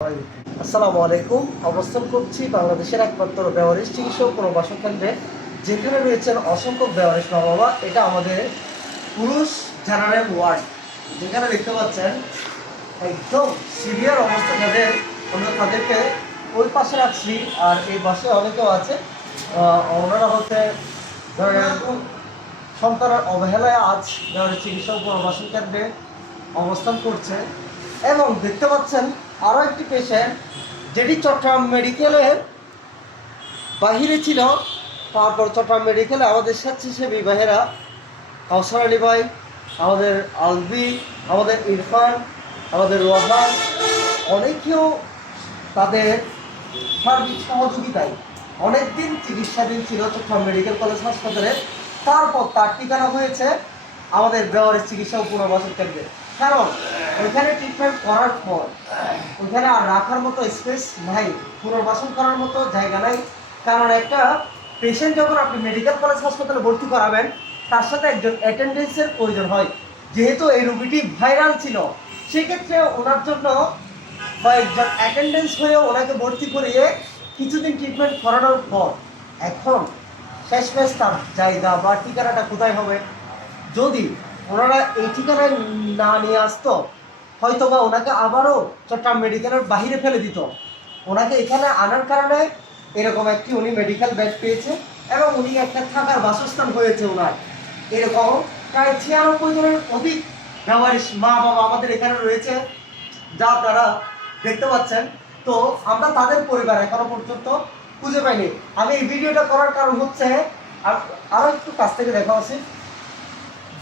আসসালামু আলাইকুম। অবস্থান করছি বাংলাদেশের একমাত্র বেওয়ারিশ চিকিৎসা ও পুনর্বাসন কেন্দ্রে, যেখানে রয়েছেন অসংখ্য বেওয়ারিশ মা বাবা। এটা আমাদের পুরুষ জেনারেল ওয়ার্ড, যেখানে দেখতে পাচ্ছেন একদম সিভিয়ার অবস্থা যাদের, আমরা তাদেরকে ওই পাশে রাখছি। আর এই পাশে অনেকেও আছে, ওনারা হচ্ছে ধরেন সন্তানের অবহেলায় আজ বেওয়ারিশ চিকিৎসা ও পুনর্বাসন কেন্দ্রে অবস্থান করছে। এবং দেখতে পাচ্ছেন আরও একটি পেশেন্ট, যেটি চট্টগ্রাম মেডিকেলের বাহিরে ছিল। তারপর চট্টগ্রাম মেডিকেলে আমাদের স্বেচ্ছাসেবী ভাইয়েরা, কাউসার আলী ভাই, আমাদের আলবি, আমাদের ইরফান, আমাদের রোহান, অনেকেও তাদের সার্বিক সহযোগিতায় অনেকদিন চিকিৎসাধীন ছিল চট্টগ্রাম মেডিকেল কলেজ হাসপাতালে। তারপর তার ঠিকানা হয়েছে আমাদের বেওয়ারিশ চিকিৎসা ও পুনর্বাসন কেন্দ্রে। কারণ ওইখানে ট্রিটমেন্ট করার পর ওইখানে আর রাখার মতো স্পেস নাই, পুনর্বাসন করার মতো জায়গা নাই। কারণ একটা পেশেন্ট যখন আপনি মেডিকেল কলেজ হাসপাতালে ভর্তি করাবেন, তার সাথে একজন অ্যাটেন্ডেন্সের প্রয়োজন হয়। যেহেতু এই রোগীটি ভাইরাল ছিল, সেক্ষেত্রে ওনার জন্য কয়েকজন অ্যাটেন্ডেন্স হয়ে ওনাকে ভর্তি করিয়ে কিছুদিন ট্রিটমেন্ট করানোর পর এখন শেষমেশ তার জায়গা বা ঠিকানাটা কোথায় হবে। যদি ওনারা এই ঠিকানায় না নিয়ে আসতো, হয়তো বা ওনাকে আবারও চট্টগ্রাম মেডিকেলের বাহিরে ফেলে দিত। ওনাকে এখানে আনার কারণে এরকম একটি উনি মেডিকেল বেড পেয়েছে এবং উনি একটা থাকার বাসস্থান হয়েছে ওনার। এরকম প্রায় 96 জনের অধিক বেওয়ারিশ মা বাবা আমাদের এখানে রয়েছে, যা আপনারা দেখতে পাচ্ছেন। তো আমরা তাদের পরিবার এখনো পর্যন্ত খুঁজে পাইনি। আমি এই ভিডিওটা করার কারণ হচ্ছে, আরও একটু কাছ থেকে দেখা উচিত,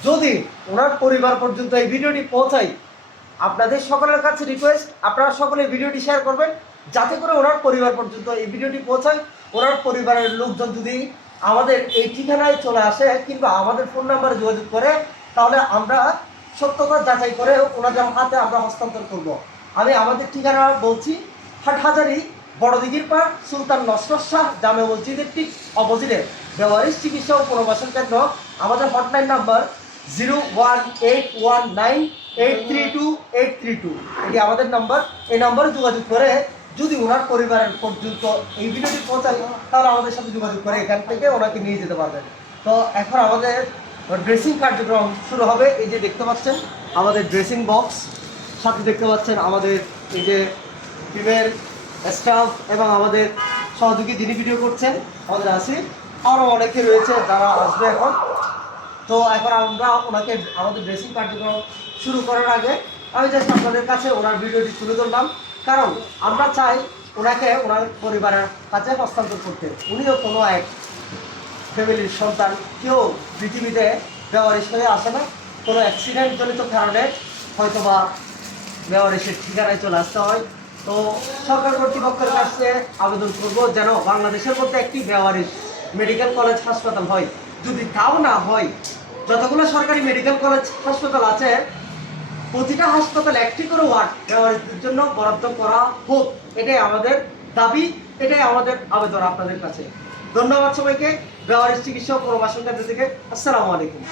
যদি ওনার পরিবার পর্যন্ত এই ভিডিওটি পৌঁছায়, আপনাদের সকলের কাছে রিকোয়েস্ট, আপনারা সকলে ভিডিওটি শেয়ার করবেন যাতে করে ওনার পরিবার পর্যন্ত এই ভিডিওটি পৌঁছায়। ওনার পরিবারের লোকজন যদি আমাদের এই ঠিকানায় চলে আসে কিংবা আমাদের ফোন নাম্বারে যোগাযোগ করে, তাহলে আমরা সত্যতা যাচাই করে ওনাদের হাতে আমরা হস্তান্তর করব। আমি আমাদের ঠিকানা বলছি, হাটহাজারী, বড় দিঘির পাড়, সুলতান নসরত শাহ জামে মসজিদের ঠিক অপোজিটে বেওয়ারিশ চিকিৎসা ও পুনর্বাসন কেন্দ্র। আমাদের হটলাইন নাম্বার 01819832 এটি আমাদের নাম্বার। এই নাম্বারে যোগাযোগ করে যদি ওনার পরিবারের পর্যন্ত এই ভিডিওটি পৌঁছায়, তাহলে আমাদের সাথে যোগাযোগ করে এখান থেকে ওনাকে নিয়ে যেতে পারবেন। তো এখন আমাদের ড্রেসিং কার্যক্রম শুরু হবে। এই যে দেখতে পাচ্ছেন আমাদের ড্রেসিং বক্স, সাথে দেখতে পাচ্ছেন আমাদের এই যে টিমের স্টাফ এবং আমাদের সহযোগী যিনি ভিডিও করছেন আমাদের আসি, আরও অনেকে রয়েছে যারা আসবে এখন। তো এখন আমরা ওনাকে আমাদের ড্রেসিং কার্যক্রম শুরু করার আগে আমি জাস্ট আপনাদের কাছে ওনার ভিডিওটি তুলে ধরলাম, কারণ আমরা চাই ওনাকে ওনার পরিবারের কাছে হস্তান্তর করতে। উনিও কোনো এক ফ্যামিলির সন্তান, কেউ পৃথিবীতে বেওয়ারিশ হয়ে আসে না। কোনো অ্যাক্সিডেন্টজনিত কারণে হয়তো বা বেওয়ারিশের ঠিকানায় চলে আসতে হয়। তো সরকার কর্তৃপক্ষের কাছে আবেদন করব যেন বাংলাদেশের মধ্যে একটি বেওয়ারিশ মেডিকেল কলেজ হাসপাতাল হয়। যদি তাও না হয়, যতগুলো সরকারি মেডিকেল কলেজ হাসপাতাল আছে, প্রতিটা হাসপাতাল একটি করে ওয়ার্ড বেওয়ারিশদের জন্য বরাদ্দ করা হোক। এটাই আমাদের দাবি, এটাই আমাদের আবেদন আপনাদের কাছে। ধন্যবাদ সবাইকে। বেওয়ারিশ চিকিৎসা ও পুনর্বাসন কেন্দ্র থেকে আসসালামু আলাইকুম।